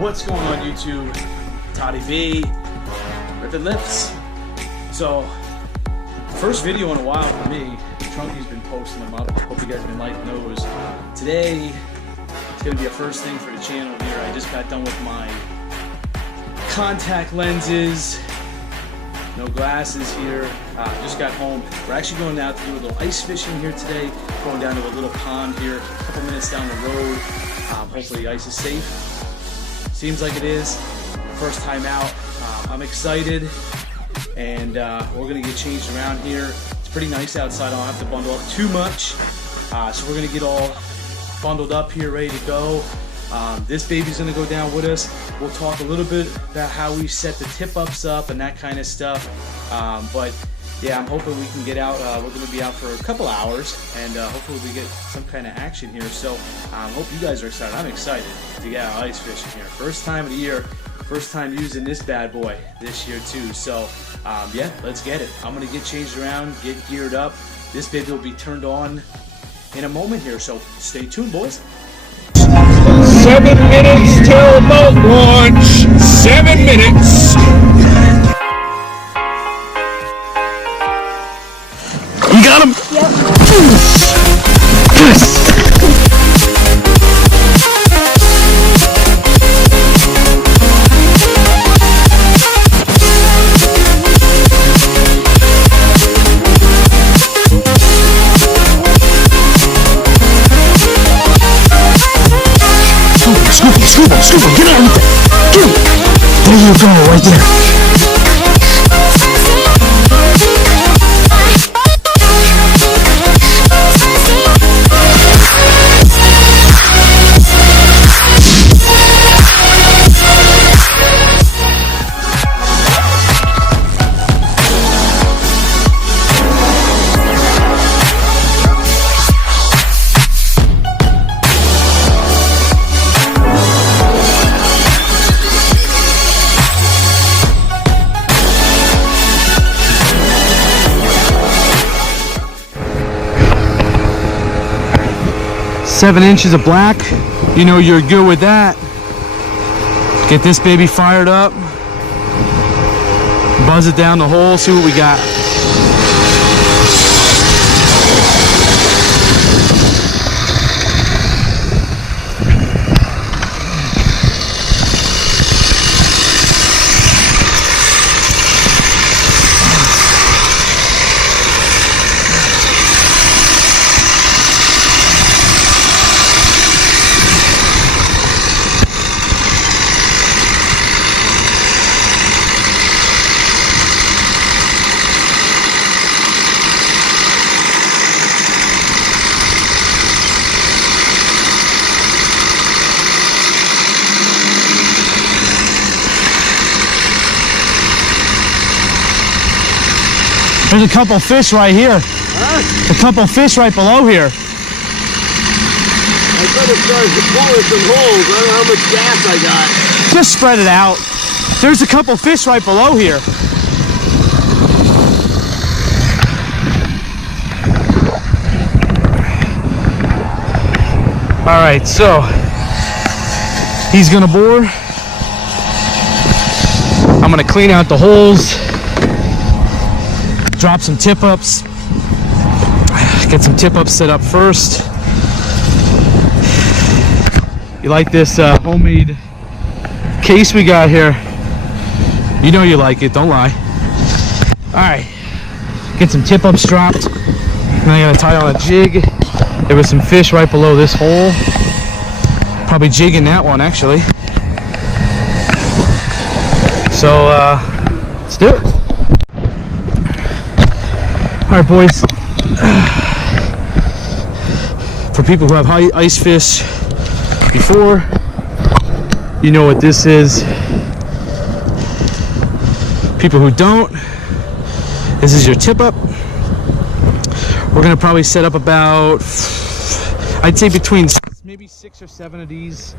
What's going on YouTube? Toddy B, Rippin' Lips. So, first video in a while for me. Trunky's been posting them up. Hope you guys have been liking those. Today, it's gonna be a first thing for the channel here. I just got done with my contact lenses. No glasses here. Just got home. We're actually going out to do a little ice fishing here today. Going down to a little pond here, a couple minutes down the road. Hopefully the ice is safe. Seems like it is. First time out. I'm excited, and we're gonna get changed around here. It's pretty nice outside. I don't have to bundle up too much. So we're gonna get all bundled up here, ready to go. This baby's gonna go down with us. We'll talk a little bit about how we set the tip-ups up and that kind of stuff. But yeah, I'm hoping we can get out. We're gonna be out for a couple hours, and hopefully we get some kind of action here. So hope you guys are excited. I'm excited to get out ice fishing here. First time of the year, first time using this bad boy this year too. So yeah, let's get it. I'm gonna get changed around, get geared up. This baby will be turned on in a moment here, so stay tuned, boys. 7 minutes till boat launch. 7 minutes. You got him? Yep. Yes. Scoop him, get out of there! Get him! There you go, right there. Seven inches of black, you know you're good with that. Get this baby fired up, buzz it down the hole, see what we got. There's a couple fish right here. Huh? A couple fish right below here. I better start pulling some holes. I don't know how much gas I got. Just spread it out. There's a couple fish right below here. All right, so he's gonna bore. I'm gonna clean out the holes. Drop some tip-ups. Get some tip-ups set up first. You like this homemade case we got here? You know you like it, don't lie. All right, get some tip-ups dropped. And I gotta tie on a jig. There was some fish right below this hole. Probably jigging that one actually. So let's do it. All right, boys. For people who have ice fish before, you know what this is. People who don't, this is your tip up. We're gonna probably set up about, I'd say between maybe 6 or 7 of these.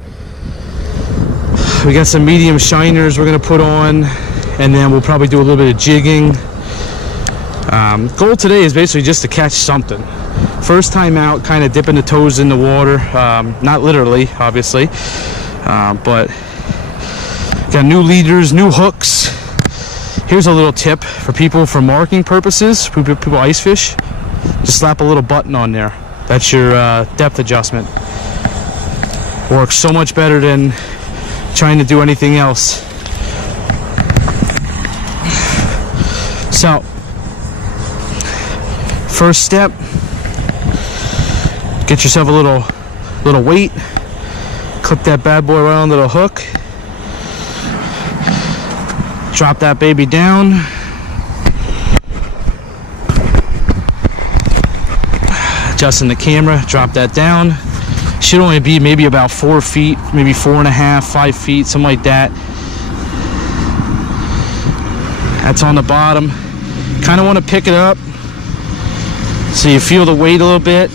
We got some medium shiners we're gonna put on, and then we'll probably do a little bit of jigging. Goal today is basically just to catch something. First time out, kind of dipping the toes in the water. Not literally, obviously, but Got new leaders, new hooks. Here's a little tip for people for marking purposes, people ice fish. Just slap a little button on there. That's your depth adjustment. Works so much better than trying to do anything else. So, first step, get yourself a little weight, clip that bad boy right onto the hook, drop that baby down, adjusting the camera, drop that down. Should only be maybe about 4 feet, maybe 4.5, 5 feet, something like that. That's on the bottom. Kind of want to pick it up so you feel the weight a little bit.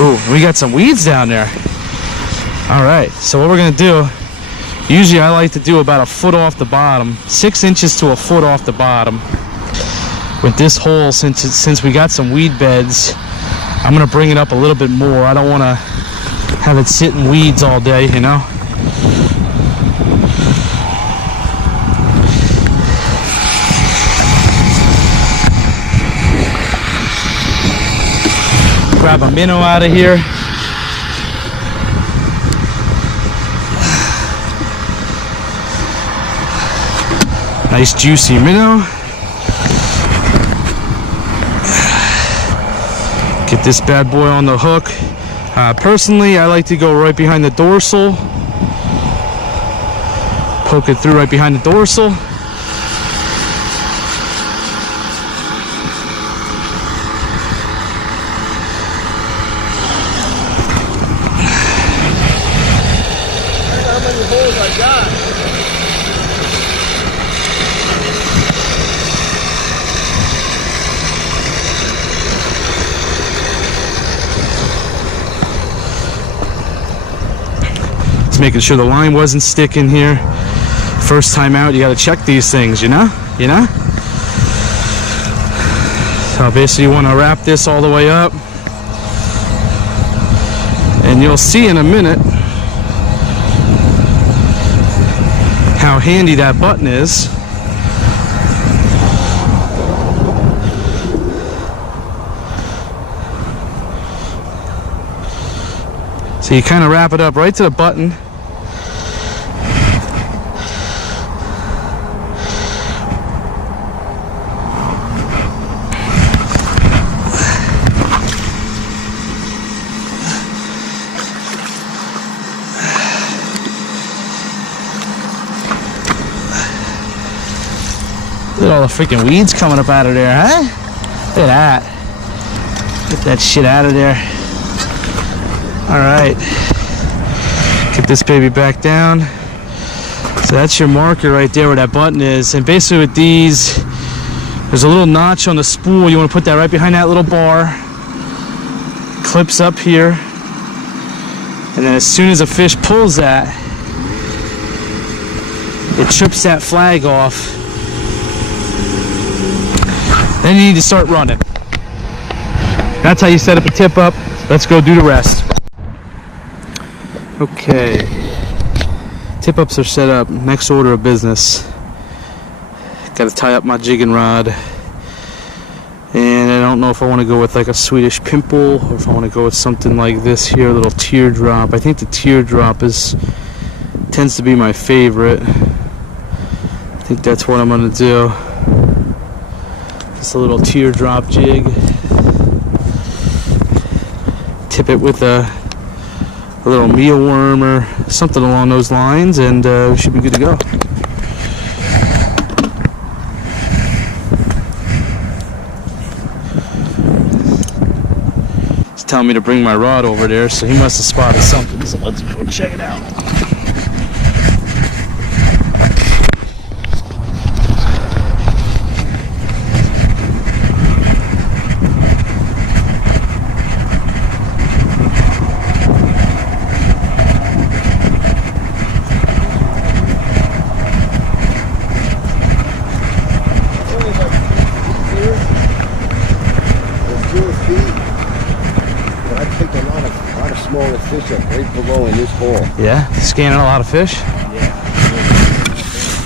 Ooh, we got some weeds down there. All right, so what we're gonna do, usually I like to do about 1 foot off the bottom, 6 inches to 1 foot off the bottom. With this hole, since we got some weed beds, I'm gonna bring it up a little bit more. I don't wanna have it sit in weeds all day, you know? Grab a minnow out of here. Nice juicy minnow. Get this bad boy on the hook. Personally, I like to go right behind the dorsal. Poke it through right behind the dorsal. How many holes I got? Making sure the line wasn't sticking here. First time out, you got to check these things, you know? So basically you want to wrap this all the way up, and you'll see in a minute how handy that button is. So you kind of wrap it up right to the button. Look at all the freaking weeds coming up out of there, huh? Look at that. Get that shit out of there. All right. Get this baby back down. So that's your marker right there where that button is. And basically with these, there's a little notch on the spool. You want to put that right behind that little bar. Clips up here. And then as soon as a fish pulls that, it trips that flag off. Then you need to start running. That's how you set up a tip up. Let's go do the rest. Okay. Tip ups are set up. Next order of business. Got to tie up my jigging rod. And I don't know if I want to go with like a Swedish pimple or if I want to go with something like this here, a little teardrop. I think the teardrop tends to be my favorite. I think that's what I'm going to do. Just a little teardrop jig. Tip it with a little mealworm or something along those lines, and we should be good to go. He's telling me to bring my rod over there, so he must have spotted something. So let's go check it out. I picked a lot of smaller fish up right below in this hole. Yeah, scanning a lot of fish. Yeah.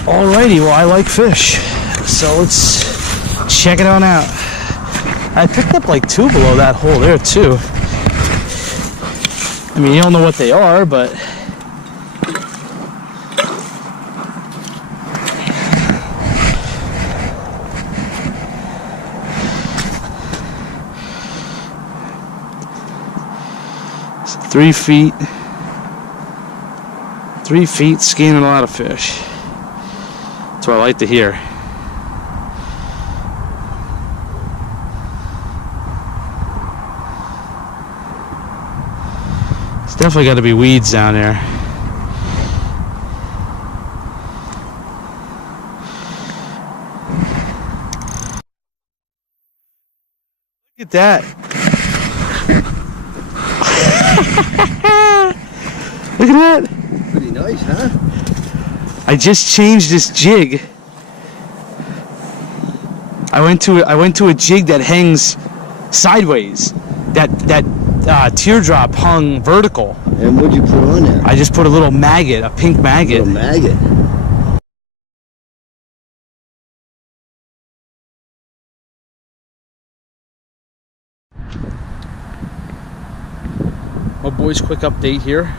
Alrighty, well I like fish, so let's check it on out. I picked up like 2 below that hole there too. I mean, you don't know what they are, but it's 3 feet. 3 feet, scanning a lot of fish. That's what I like to hear. It's definitely got to be weeds down there. Look at that. Look at that. Pretty nice, huh? I just changed this jig. I went to a jig that hangs sideways. That teardrop hung vertical. And what'd you put on there? I just put a little maggot, a pink maggot. A maggot. Well, boys, quick update here.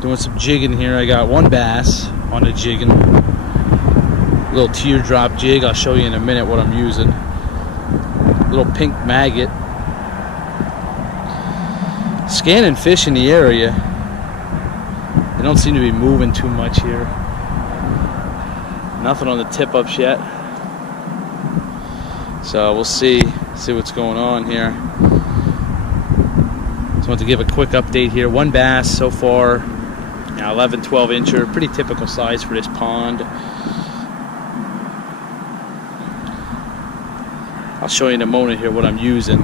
Doing some jigging here. I got 1 bass on the jigging. Little teardrop jig. I'll show you in a minute what I'm using. Little pink maggot. Scanning fish in the area. They don't seem to be moving too much here. Nothing on the tip ups yet. So we'll see what's going on here. Just want to give a quick update here. 1 bass so far. 11, 12 incher, pretty typical size for this pond. I'll show you in a moment here what I'm using.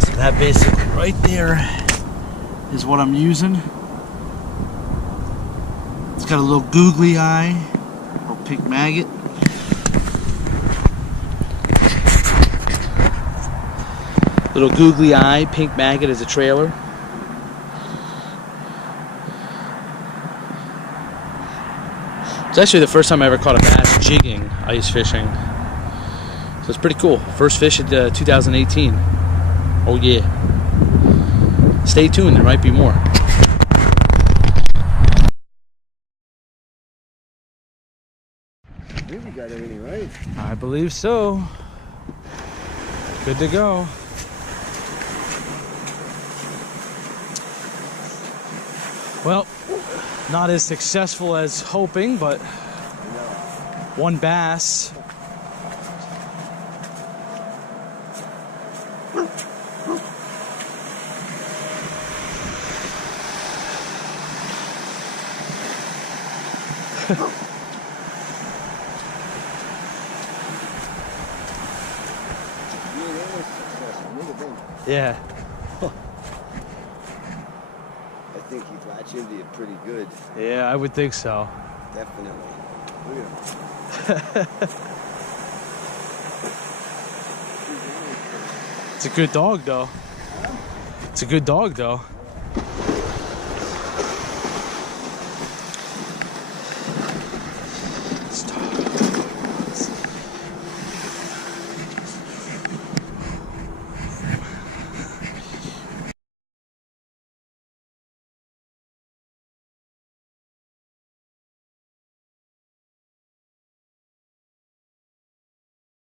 So that basically right there is what I'm using. It's got a little googly eye, little pink maggot. Little googly eye, pink maggot as a trailer. It's actually the first time I ever caught a bass jigging ice fishing. So it's pretty cool. First fish of 2018. Oh yeah. Stay tuned, there might be more. I think we got everything right. I believe so. Good to go. Well, not as successful as hoping, but 1 bass. Yeah. I think he'd latch into you pretty good. Yeah, I would think so. Definitely. Look at him. It's a good dog, though. It's a good dog, though.